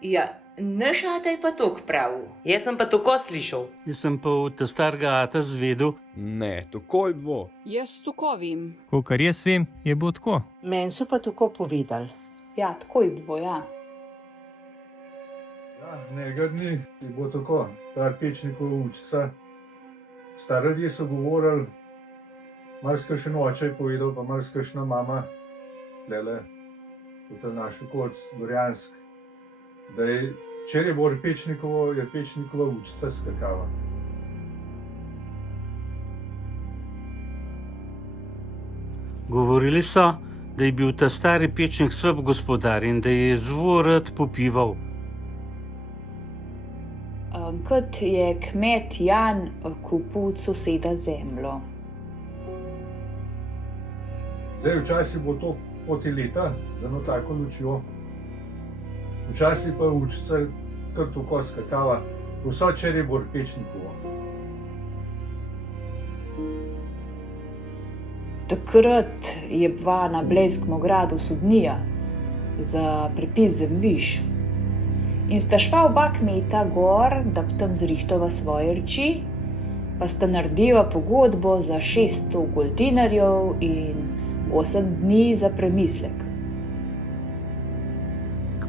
Ja, naš ata je pa tok prav. Jaz sem pa tako slišal. Jaz sem pa od starega ata zvedel. Ne, tako je bilo. Jaz tako vem. Kolikor jaz vem, je bilo tako. Meni so pa tako povedali. Ja, tako je bilo, ja. Ja, nekaj dni je bilo tako. Star Pečnikova učica. Stari ljudje so govorili, marsikšen oče je povedal, pa marsikšna mama, tlele, v ta naš okolc, Gorjansk, da je včeraj bo Pečnikova učica skakava. Govorili so, da je bil ta stari Pečnik slab gospodar in da je zelo rad popival. Kot je kmet Jan kupil od soseda zemljo. Zdaj, včasih bo to poti leta, z eno tako lučjo. Včasih pa učica kar tako skakava, vso včeraj bo Pečnikovo. Takrat je bila na Blejskem gradu sodnija za prepis zemljišč. In sta šla oba kmeta gor, da bi tam zrihtova svoje reči, pa sta naredila pogodbo za 600 goldinarjev in 8 dni za premislek.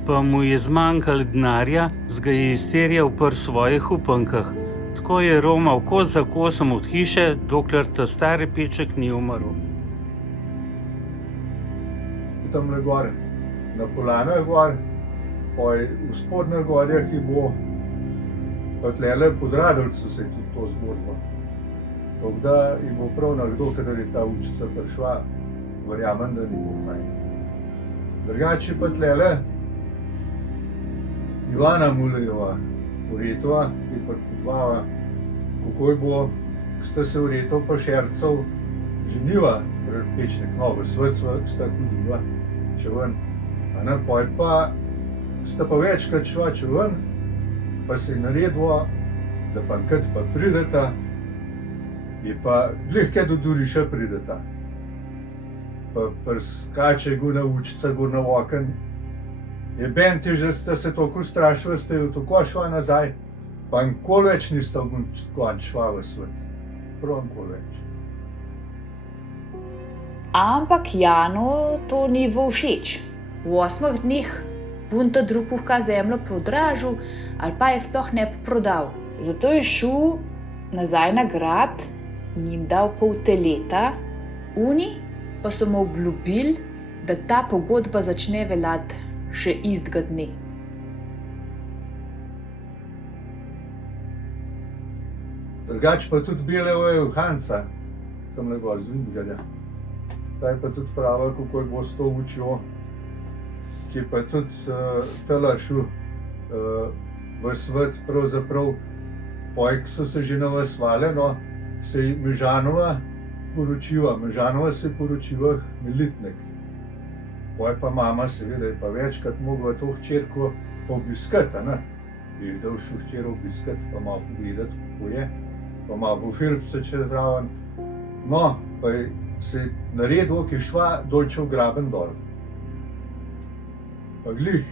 Pa mu je zmanjkalo denarja, ga je izterjal pri svojih upankah. Tako je romal kos za kosom od hiše, dokler ta stari Peček ni umrl. Tamle gor, na Polanah gor, pa v spodnjih gorjah je bilo, pa tlele pod Radovljico se je tudi to zgodbo. Tako da je bilo prav nekdo, kadar je ta učica prišla, verjamem, da ni bilo fajn. Drugače pa tlele Ivana Mulejeva, Uretova, ki je pripovedovala, kako je bilo, ko sta se Uretov pa Šercev ženiva pred Pečnik, no, v svet sta hodila če ven. A ne, pol pa sta pa večkrat šla če ven, pa se je naredilo, da pa enkrat pa prideta, je pa glih kaj do Duriša prideta. Pa prskače gor na učica, gor na oken. Je benti, že sta se toliko ustrašila, sta jo tako šla nazaj, pa nikoli več nista gon šla v svet. Prav nikoli več. Ampak Janu to ni bilo všeč. V 8 dneh bunta drupuhka zemljo podražil ali pa je sploh ne bi prodal. Zato je šel nazaj na grad, njim dal pol teleta, oni pa so mu obljubili, da ta pogodba začne veljati še istega dne. Drugač pa tudi Belevoje Hanca, tamle gor z Vindgarja. Ta je pa tudi prava, kako je bilo s to učjo, ki je pa tudi tela šel v svet, pravzaprav pojk so se že navasvale, no, se je Mežanova poročila. Mežanova se je poročila Militnek. Poj pa mama seveda je pa večkrat mogla to hčerko pa obiskati, a ne. Veš, da šel hčero obiskati, pa malo pogledati, kako je, pa malo bo Filipse čez zraven. No, pa je se je naredilo, ki je šla dolče v graben dol. Pa glih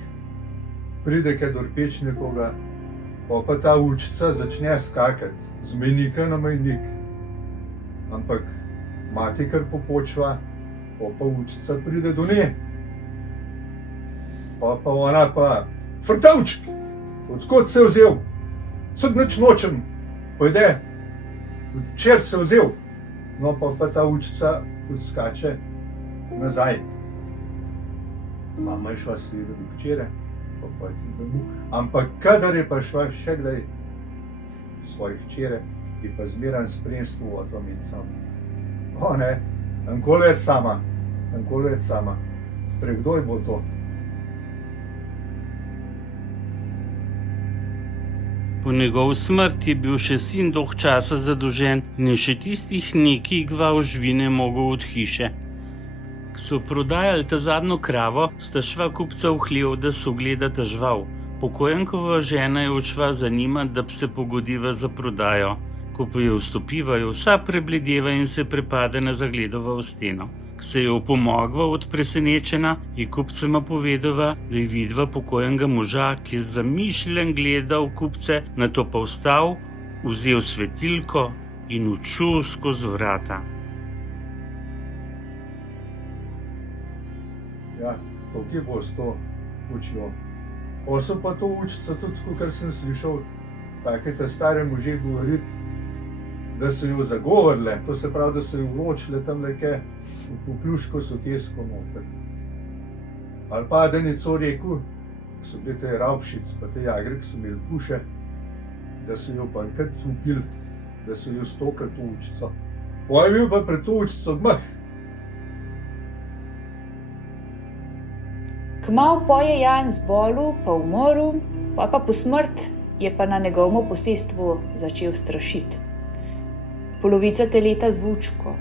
pride kaj do Pečnikovega, pa ta učica začne skakati z mejnika na mejnik. Ampak mati kar popočva, pa učica pride do nje. Pa ona pa, Frtavček, odkot se je vzel? Sed nič nočem, pojde, včer se je vzel. No pa ta učica odskače nazaj. Mama je šla seveda do hčere, pa je tudi domov. Ampak kadar je pa šla še kdaj svojih hčere, je pa zmeran spremstvo otrok imeti sam. O ne, enkoli je sama. Prej kdo je bilo to? Po njegovi smrti je bil še sin dolg časa zadolžen in je še tistih nekaj gval živine mogel od hiše. Ko so prodajali ta zadnjo kravo, sta šla kupca v hlev, da so gledata žival. Pokojenkova žena je odšla za njima, da bi se pogodiva za prodajo. Ko pa jo vstopiva, jo vsa prebledeva in se prepadena zagledava v steno. Ko se je opomogla od presenečena, je kupcema povedala, da je videla pokojnega moža, ki je zamišljen gledal kupce, nato pa vstal, vzel svetilko in učil skozi vrata. Ja, to kje bo s to učilo. Oso pa to učica tudi, kar sem slišal, take te stare može govoriti, da so jo zagovorile, to se pravi, da so jo vročile tam nekaj v pljuško sotesko noter. Ali pa, da je co rekel, ko so bili te Ravpšic, pa te jagre, ki so imeli puše, da so jo pa enkrat ubili, da so jo stokali to učico. Poj bil pa pred to učico gmah. Kmalu po je Jan zbolel, pa umrl, pa po smrt je pa na njegovem posestvu začel strašiti. Polovica teleta z vučko,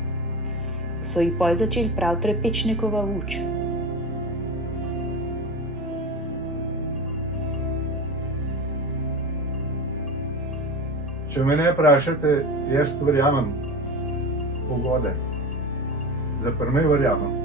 so ji poj začeli prav Trepečnikova vuč. Če me ne vprašate, jaz verjamem v pogode. Za prve verjamem.